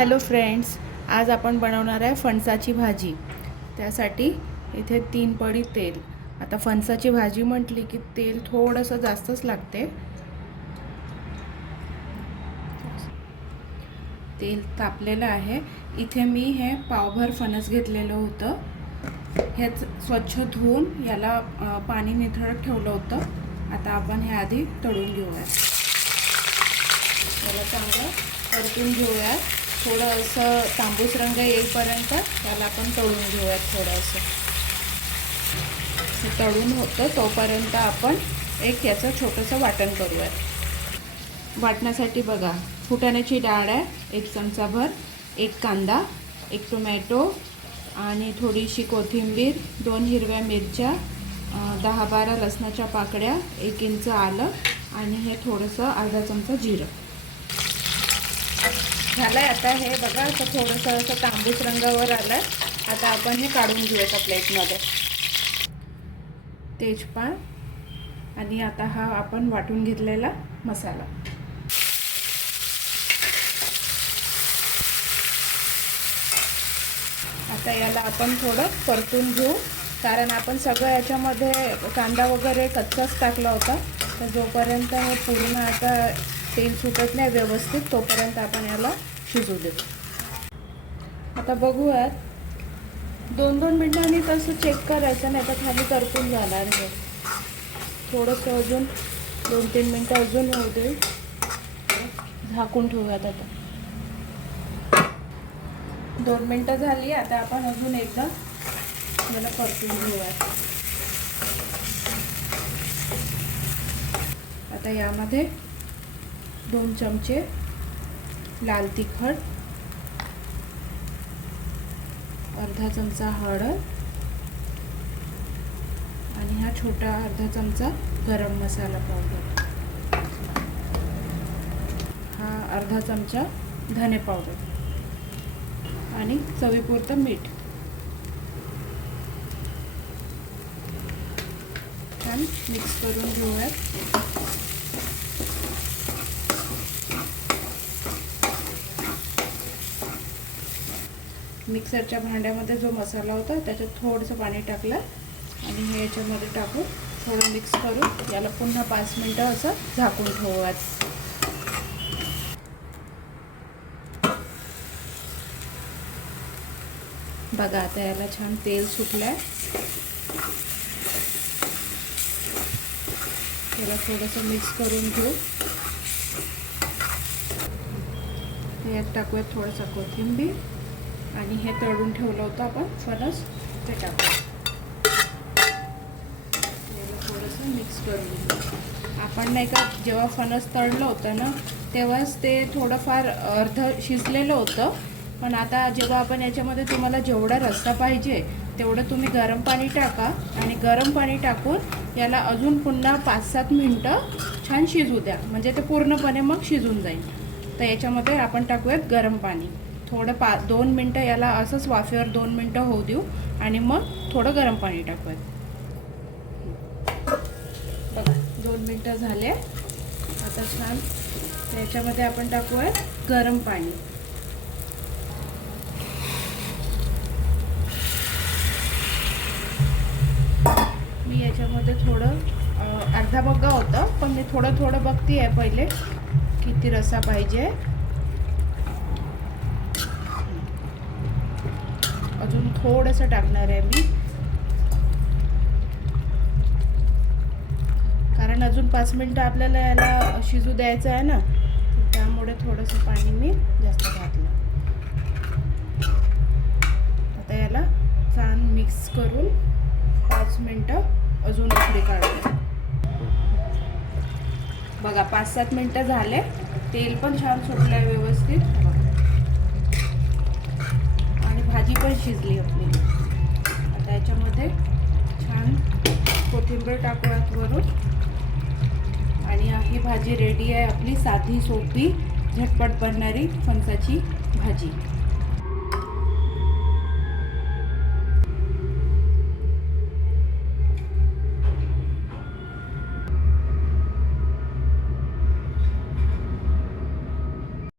Hello friends आज आपण बनवणार आहे फणसाची भाजी. त्यासाठी इथे तीन पडी तेल. आता फणसाची भाजी म्हटली की तेल थोडंसं जास्तच लागते. तेल तापलेलं आहे. इथे मी हे पावभर फणस घेतलेलं होतं. हेच स्वच्छ धुवून याला पाणी निथळत ठेवलं होतं. आता आपण हे आधी तळून घेऊया याला चांगलं परतून घेऊयात. थोडं असं तांबूस रंग येईपर्यंत त्याला आपण तळून घेऊयात थोडं असं. हे तळून होतं तोपर्यंत आपण एक याचं छोटंसं वाटण करूयात. वाटण्यासाठी बघा फुटाण्याची डाळ आहे एक चमचाभर एक कांदा एक टोमॅटो आणि थोडीशी कोथिंबीर दोन हिरव्या मिरच्या दहा बारा लसणाच्या पाकळ्या एक इंच आलं आणि हे थोडंसं अर्धा चमचा जिरं. झालंय. आता हे बघा असं थोडंसं असं तांबूस रंगावर आलं आता आपण हे काढून घेऊया प्लेटमध्ये तेजपान आणि आता हा आपण वाटून घेतलेला मसाला. आता याला आपण थोडं परतून घेऊ. कारण आपण सगळं याच्यामध्ये कांदा वगैरे कच्चाच टाकला होता. तर जोपर्यंत हे पूर्ण आता तेल सुटत नाही व्यवस्थित तोपर्यंत आपण याला शिजू देऊ. आता बघूयात. दोन दोन मिनटांनी तसं चेक करायचं नाही तर खाली करपून जाणार हे. थोडंसं अजून दोन तीन मिनटं अजून होऊ दे. झाकून ठेवूयात आता. दोन मिनटं झाली आता आपण अजून एकदा याला परतून घेऊयात. आता यामध्ये दोन चमचे लाल तिखट अर्धा चमचा हळद आणि हा छोटा अर्धा चमचा गरम मसाला पावडर हा अर्धा चमचा धने पावडर आणि चवीपुरतं मीठ. छान मिक्स करून घेऊयात. मिक्सरच्या भांड्यामध्ये जो मसाला होता त्याच्यात थोडंसं पाणी टाकलं आणि हे याच्यामध्ये टाकून थोडं मिक्स करून याला पुन्हा पाच मिनटं असं झाकून ठेवूयात. बघा आता याला छान तेल सुटलंय. त्याला थोडंसं मिक्स करून घेऊ. यात टाकूयात थोडंसं कोथिंबीर. आणि हे तळून ठेवलं होतं आपण. फणस ते टाकू थोडंसं मिक्स करून घेऊ. आपण नाही का जेव्हा फणस तळलं होतं ना तेव्हाच ते थोडंफार अर्ध शिजलेलं होतं. पण आता जेव्हा आपण याच्यामध्ये तुम्हाला जेवढा रस्सा पाहिजे तेवढं तुम्ही गरम पाणी टाका आणि गरम पाणी टाकून याला अजून पुन्हा पाच सात मिनटं छान शिजू द्या. म्हणजे ते पूर्णपणे मग शिजून जाईल. तर याच्यामध्ये आपण टाकूयात गरम पाणी. थोडं पा दोन मिनटं याला असंच वाफेवर दोन मिनटं होऊ देऊ आणि मग थोडं गरम पाणी टाकूयात. बघा दोन मिनटं झाले. आता छान त्याच्यामध्ये आपण टाकूयात गरम पाणी. मी याच्यामध्ये थोडं अर्धा बग्गा होतं पण मी थोडं थोडं बघते आहे पहिले किती रसा पाहिजे. अजून थोडंसं टाकणार आहे मी. कारण अजून पाच मिनटं आपल्याला याला शिजू द्यायचं आहे ना त्यामुळे थोडंसं पाणी मी जास्त घातलं. आता याला छान मिक्स करून पाच मिनटं अजून उकडी काढते. बघा पाच सात मिनटं झाले. तेल पण छान सुटलं आहे व्यवस्थित आणि भाजी पण शिजली आपली. आता याच्यामध्ये छान कोथिंबीर टाकूयात वरून. आणि ही भाजी रेडी आहे आपली साधी सोपी झटपट बनणारी फणसाची भाजी.